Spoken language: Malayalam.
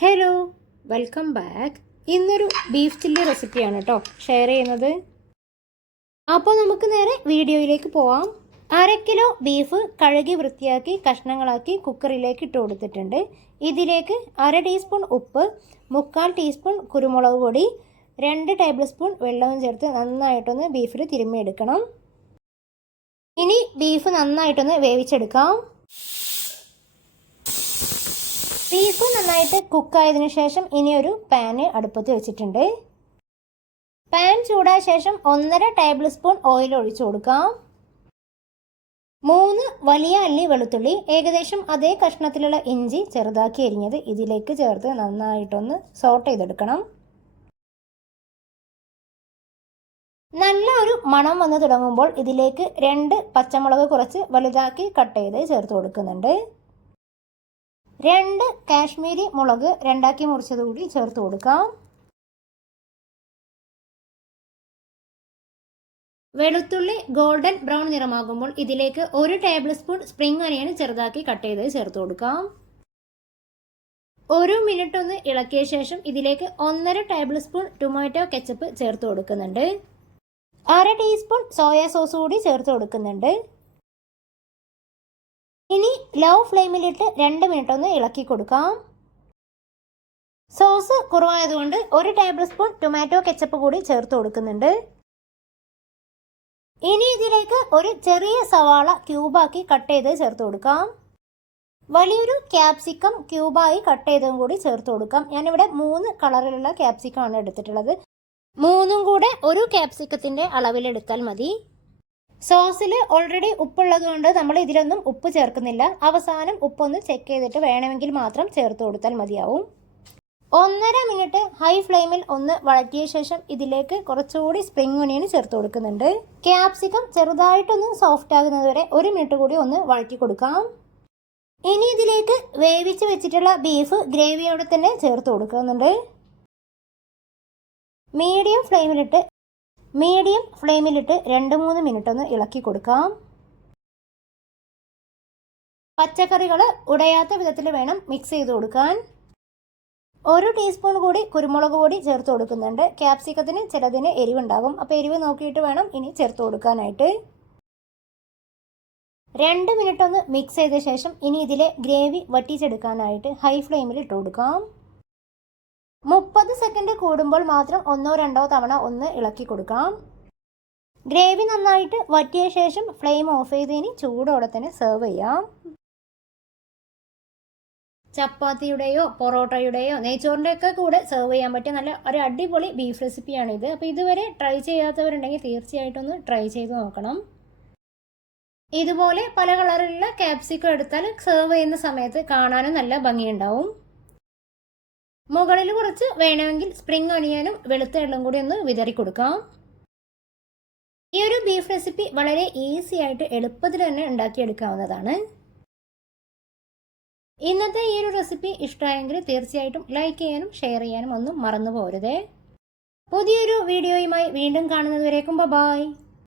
ഹലോ വെൽക്കം ബാക്ക് ഇന്നൊരു ബീഫ് ചില്ലി റെസിപ്പിയാണ് കേട്ടോ ഷെയർ ചെയ്യുന്നത്. അപ്പോൾ നമുക്ക് നേരെ വീഡിയോയിലേക്ക് പോവാം. അര കിലോ ബീഫ് കഴുകി വൃത്തിയാക്കി കഷ്ണങ്ങളാക്കി കുക്കറിലേക്ക് ഇട്ട് കൊടുത്തിട്ടുണ്ട്. ഇതിലേക്ക് അര ടീസ്പൂൺ ഉപ്പ് മുക്കാൽ ടീസ്പൂൺ കുരുമുളക് പൊടി രണ്ട് ടേബിൾ സ്പൂൺ വെള്ളവും ചേർത്ത് നന്നായിട്ടൊന്ന് ബീഫിൽ തിരുമ്മിയെടുക്കണം. ഇനി ബീഫ് നന്നായിട്ടൊന്ന് വേവിച്ചെടുക്കാം. ബീഫ് നന്നായിട്ട് കുക്കായതിനു ശേഷം ഇനിയൊരു പാന് അടുപ്പത്ത് വെച്ചിട്ടുണ്ട്. പാൻ ചൂടായ ശേഷം ഒന്നര ടേബിൾ സ്പൂൺ ഓയിൽ ഒഴിച്ചു കൊടുക്കാം. മൂന്ന് വലിയ അല്ലി വെളുത്തുള്ളി ഏകദേശം അതേ കഷ്ണത്തിലുള്ള ഇഞ്ചി ചെറുതാക്കി എരിഞ്ഞത് ഇതിലേക്ക് ചേർത്ത് നന്നായിട്ടൊന്ന് സോട്ട് ചെയ്തെടുക്കണം. നല്ല ഒരു മണം വന്ന് തുടങ്ങുമ്പോൾ ഇതിലേക്ക് രണ്ട് പച്ചമുളക് കുറച്ച് വലുതാക്കി കട്ട് ചെയ്ത് ചേർത്ത് കൊടുക്കുന്നുണ്ട്. രണ്ട് കാശ്മീരി മുളക് രണ്ടാക്കി മുറിച്ചത് കൂടി ചേർത്ത് കൊടുക്കാം. വെളുത്തുള്ളി ഗോൾഡൻ ബ്രൗൺ നിറമാകുമ്പോൾ ഇതിലേക്ക് ഒരു ടേബിൾ സ്പൂൺ സ്പ്രിംഗ് അനിയൻ ചെറുതാക്കി കട്ട് ചെയ്ത് ചേർത്ത് കൊടുക്കാം. ഒരു മിനിറ്റ് ഒന്ന് ഇളക്കിയ ശേഷം ഇതിലേക്ക് ഒന്നര ടേബിൾ സ്പൂൺ ടൊമാറ്റോ കെച്ചപ്പ് ചേർത്ത് കൊടുക്കുന്നുണ്ട്. അര ടീസ്പൂൺ സോയാ സോസ് കൂടി ചേർത്ത് കൊടുക്കുന്നുണ്ട്. ഇനി ലോ ഫ്ലെയിമിലിട്ട് രണ്ട് മിനിറ്റ് ഒന്ന് ഇളക്കി കൊടുക്കാം. സോസ് കുറവായതുകൊണ്ട് ഒരു ടേബിൾ സ്പൂൺ ടൊമാറ്റോ കെച്ചപ്പ് കൂടി ചേർത്ത് കൊടുക്കുന്നുണ്ട്. ഇനി ഇതിലേക്ക് ഒരു ചെറിയ സവാള ക്യൂബാക്കി കട്ട് ചെയ്ത് ചേർത്ത് കൊടുക്കാം. വലിയൊരു ക്യാപ്സിക്കം ക്യൂബായി കട്ട് ചെയ്തതും കൂടി ചേർത്ത് കൊടുക്കാം. ഞാനിവിടെ മൂന്ന് കളറിലുള്ള ക്യാപ്സിക്കം ആണ് എടുത്തിട്ടുള്ളത്. മൂന്നും കൂടെ ഒരു ക്യാപ്സിക്കത്തിന്റെ അളവിലെടുത്താൽ മതി. സോസിൽ ഓൾറെഡി ഉപ്പുള്ളത് കൊണ്ട് നമ്മൾ ഇതിലൊന്നും ഉപ്പ് ചേർക്കുന്നില്ല. അവസാനം ഉപ്പൊന്ന് ചെക്ക് ചെയ്തിട്ട് വേണമെങ്കിൽ മാത്രം ചേർത്ത് കൊടുത്താൽ മതിയാവും. ഒന്നര മിനിറ്റ് ഹൈ ഫ്ലെയിമിൽ ഒന്ന് വഴറ്റിയ ശേഷം ഇതിലേക്ക് കുറച്ചുകൂടി സ്പ്രിംഗ് ഒനിയൻ ചേർത്ത് കൊടുക്കുന്നുണ്ട്. ക്യാപ്സിക്കം ചെറുതായിട്ടൊന്ന് സോഫ്റ്റ് ആകുന്നത് വരെ ഒരു മിനിറ്റ് കൂടി ഒന്ന് വഴറ്റി കൊടുക്കാം. ഇനി ഇതിലേക്ക് വേവിച്ച് വെച്ചിട്ടുള്ള ബീഫ് ഗ്രേവിയോടെ തന്നെ ചേർത്ത് കൊടുക്കുന്നുണ്ട്. മീഡിയം ഫ്ലെയിമിലിട്ട് മീഡിയം ഫ്ലെയിമിലിട്ട് രണ്ട് മൂന്ന് മിനിറ്റ് ഒന്ന് ഇളക്കി കൊടുക്കാം. പച്ചക്കറികൾ ഉടയാത്ത വിധത്തിൽ വേണം മിക്സ് ചെയ്ത് കൊടുക്കാൻ. ഒരു ടീസ്പൂൺ കൂടി കുരുമുളക് പൊടി ചേർത്ത് കൊടുക്കുന്നുണ്ട്. ക്യാപ്സിക്കത്തിന് ചിലതിന് എരിവുണ്ടാകും അപ്പോൾ എരിവ് നോക്കിയിട്ട് വേണം ഇനി ചേർത്ത് കൊടുക്കാനായിട്ട്. രണ്ട് മിനിറ്റ് ഒന്ന് മിക്സ് ചെയ്ത ശേഷം ഇനി ഇതിലെ ഗ്രേവി വറ്റിച്ചെടുക്കാനായിട്ട് ഹൈ ഫ്ലെയിമിൽ ഇട്ട് കൊടുക്കാം. മുപ്പത് സെക്കൻഡ് കൂടുമ്പോൾ മാത്രം ഒന്നോ രണ്ടോ തവണ ഒന്ന് ഇളക്കി കൊടുക്കാം. ഗ്രേവി നന്നായിട്ട് വറ്റിയ ശേഷം ഫ്ലെയിം ഓഫ് ചെയ്തതിന് ചൂടോടെ തന്നെ സെർവ് ചെയ്യാം. ചപ്പാത്തിയുടെയോ പൊറോട്ടയുടെയോ നെയ്ച്ചോറിന്റെ ഒക്കെ കൂടെ സെർവ് ചെയ്യാൻ പറ്റിയ നല്ല ഒരു അടിപൊളി ബീഫ് റെസിപ്പിയാണ് ഇത് അപ്പോൾ ഇതുവരെ ട്രൈ ചെയ്യാത്തവരുണ്ടെങ്കിൽ തീർച്ചയായിട്ടും ഒന്ന് ട്രൈ ചെയ്ത് നോക്കണം. ഇതുപോലെ പല കളറിലുള്ള ക്യാപ്സിക്കം എടുത്താൽ സെർവ് ചെയ്യുന്ന സമയത്ത് കാണാനും നല്ല ഭംഗിയുണ്ടാവും. മുകളിൽ കുറച്ച് വേണമെങ്കിൽ സ്പ്രിംഗ് അണിയാനും വെളുത്ത എള്ളും കൂടി ഒന്ന് വിതറി കൊടുക്കാം. ഈ ഒരു ബീഫ് റെസിപ്പി വളരെ ഈസി ആയിട്ട് എളുപ്പത്തിൽ തന്നെ ഉണ്ടാക്കിയെടുക്കാവുന്നതാണ്. ഇന്നത്തെ ഈ ഒരു റെസിപ്പി ഇഷ്ടമായെങ്കിൽ തീർച്ചയായിട്ടും ലൈക്ക് ചെയ്യാനും ഷെയർ ചെയ്യാനും ഒന്നും മറന്നു പോരുതേ പുതിയൊരു വീഡിയോയുമായി വീണ്ടും കാണുന്നതുവരേക്കും ബൈ